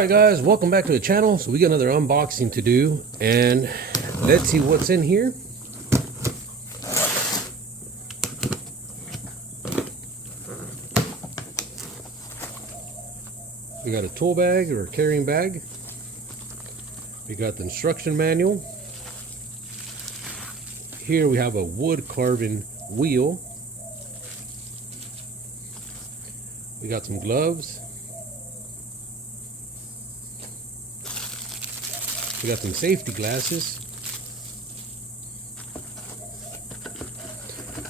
Alright guys, welcome back to the channel. So we got another unboxing to do, and let's see what's in here. We got a tool bag or a carrying bag. We got the instruction manual. Here we have a wood carving wheel. We got some gloves. We got some safety glasses.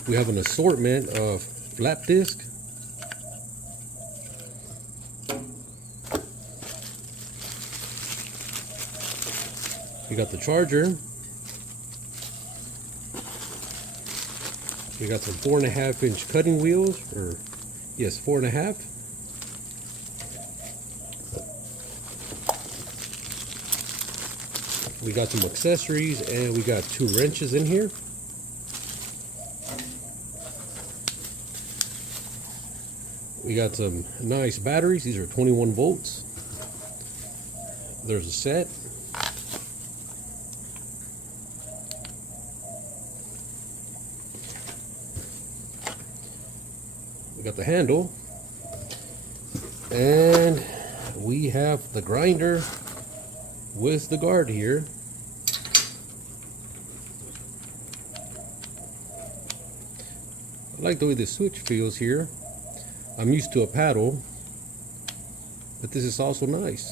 We have an assortment of flap disc. We got the charger. We got some 4.5-inch cutting wheels, or yes, 4.5. We got some accessories, and we got 2 wrenches in here. We got some nice batteries. These are 21 volts. There's a set. We got the handle, and we have the grinder with the guard here. I like the way the switch feels here. I'm used to a paddle, but this is also nice.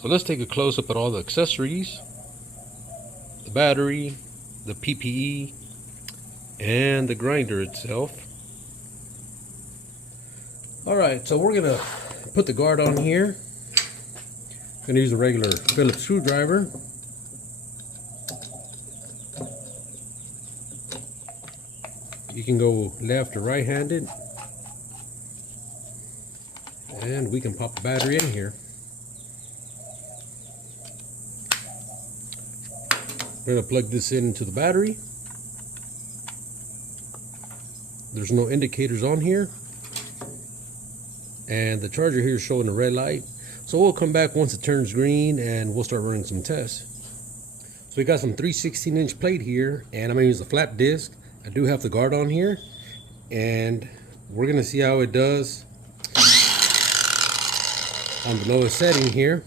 So let's take a close-up at all the accessories, the battery, the PPE, and the grinder itself. Alright, so we're gonna put the guard on here. I'm gonna use a regular Phillips screwdriver. You can go left or right-handed, and we can pop the battery in here. We're gonna plug this into the battery. There's no indicators on here, and the charger here is showing a red light. So we'll come back once it turns green and we'll start running some tests. So we got some 3/16-inch plate here, and I'm gonna use a flap disc. I do have the guard on here, and we're gonna see how it does on the lowest setting here.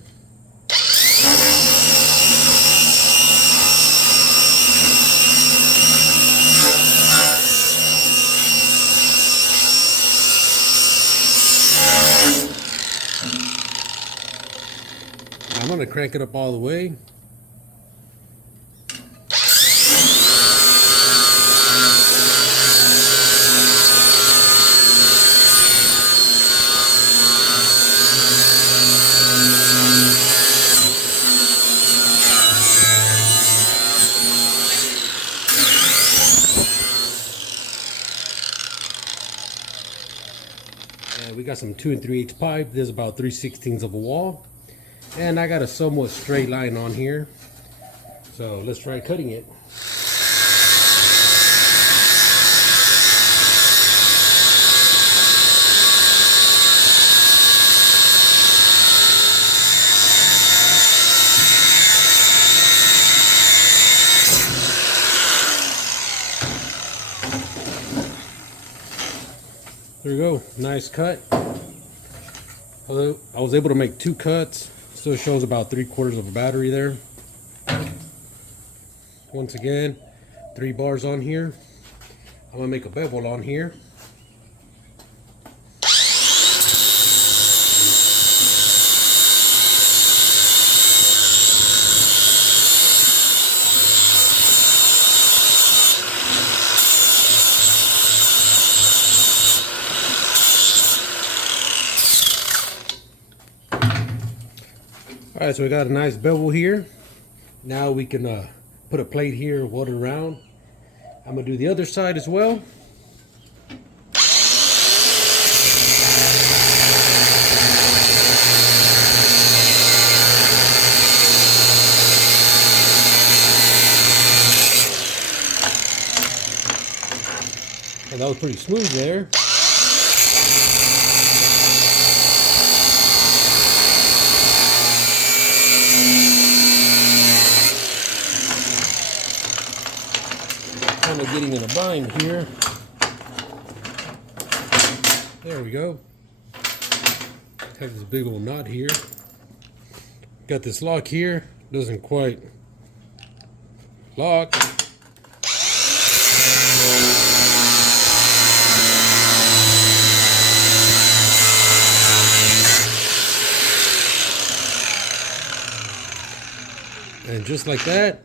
I'm going to crank it up all the way. And we got some 2 3/8 pipe. There's about 3/16 of a wall. And I got a somewhat straight line on here, so let's try cutting it. There we go, nice cut. Although I was able to make 2 cuts. Still shows about 3/4 of a battery there. Once again, 3 bars on here. I'm gonna make a bevel on here. Alright, so we got a nice bevel here. Now we can put a plate here, weld it around. I'm going to do the other side as well. Well, that was pretty smooth there. getting in a bind here. There we go. Have this big old knot here. Got this lock here. Doesn't quite lock. And just like that,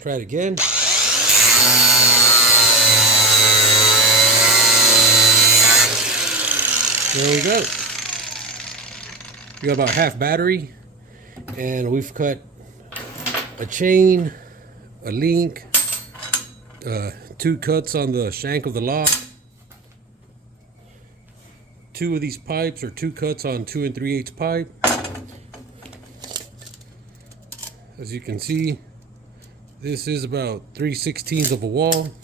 try it again. There we go. We got about half battery, and we've cut a chain, a link, 2 cuts on the shank of the lock, 2 of these pipes, or 2 cuts on 2 3/8 pipe. As you can see, this is about 3/16 of a wall.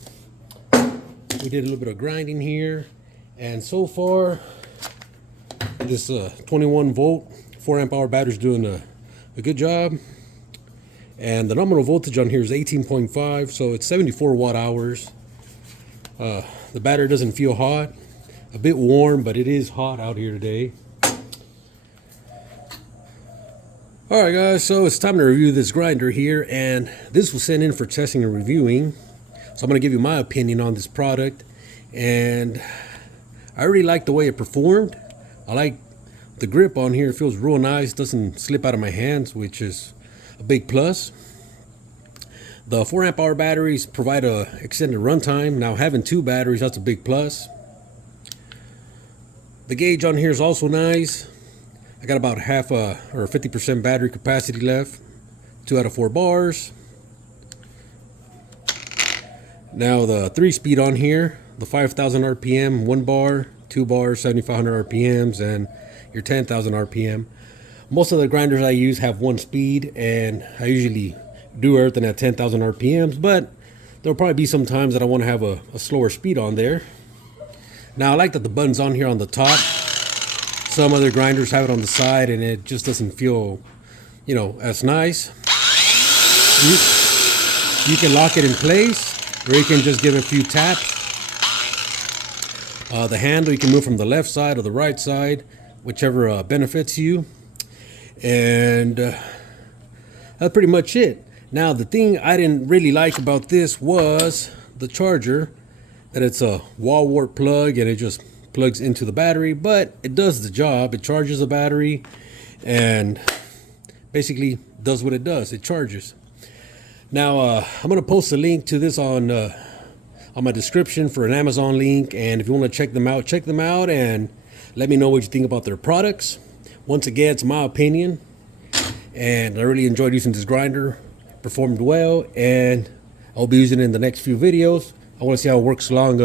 We did a little bit of grinding here, and so far this 21 volt 4 amp hour battery is doing a good job. And the nominal voltage on here is 18.5, so it's 74 watt hours. The battery doesn't feel hot, a bit warm, but it is hot out here today. Alright guys, so it's time to review this grinder here, and this was sent in for testing and reviewing. So I'm going to give you my opinion on this product, and I really like the way it performed. I like the grip on here, it feels real nice, doesn't slip out of my hands, which is a big plus. The 4 amp hour batteries provide a extended runtime. Now having 2 batteries, that's a big plus. The gauge on here is also nice. I got about half or 50% battery capacity left. 2 out of 4 bars. Now the 3-speed on here, the 5,000 RPM, 1 bar, 2 bars, 7,500 RPMs, and your 10,000 RPM. Most of the grinders I use have 1 speed, and I usually do everything at 10,000 RPMs, but there'll probably be some times that I want to have a slower speed on there. Now I like that the button's on here on the top. Some other grinders have it on the side, and it just doesn't feel, you know, as nice. You can lock it in place, or you can just give it a few taps. The handle you can move from the left side or the right side, whichever benefits you. And that's pretty much it. Now the thing I didn't really like about this was the charger, that it's a wall wart plug and it just plugs into the battery, but it does the job. It charges the battery and basically does what it does. It charges. Now I'm gonna post a link to this on my description for an Amazon link, and if you want to check them out and let me know what you think about their products. Once again, it's my opinion, and I really enjoyed using this grinder. Performed well, and I'll be using it in the next few videos. I want to see how it works long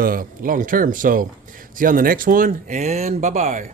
term. So see you on the next one, and bye bye.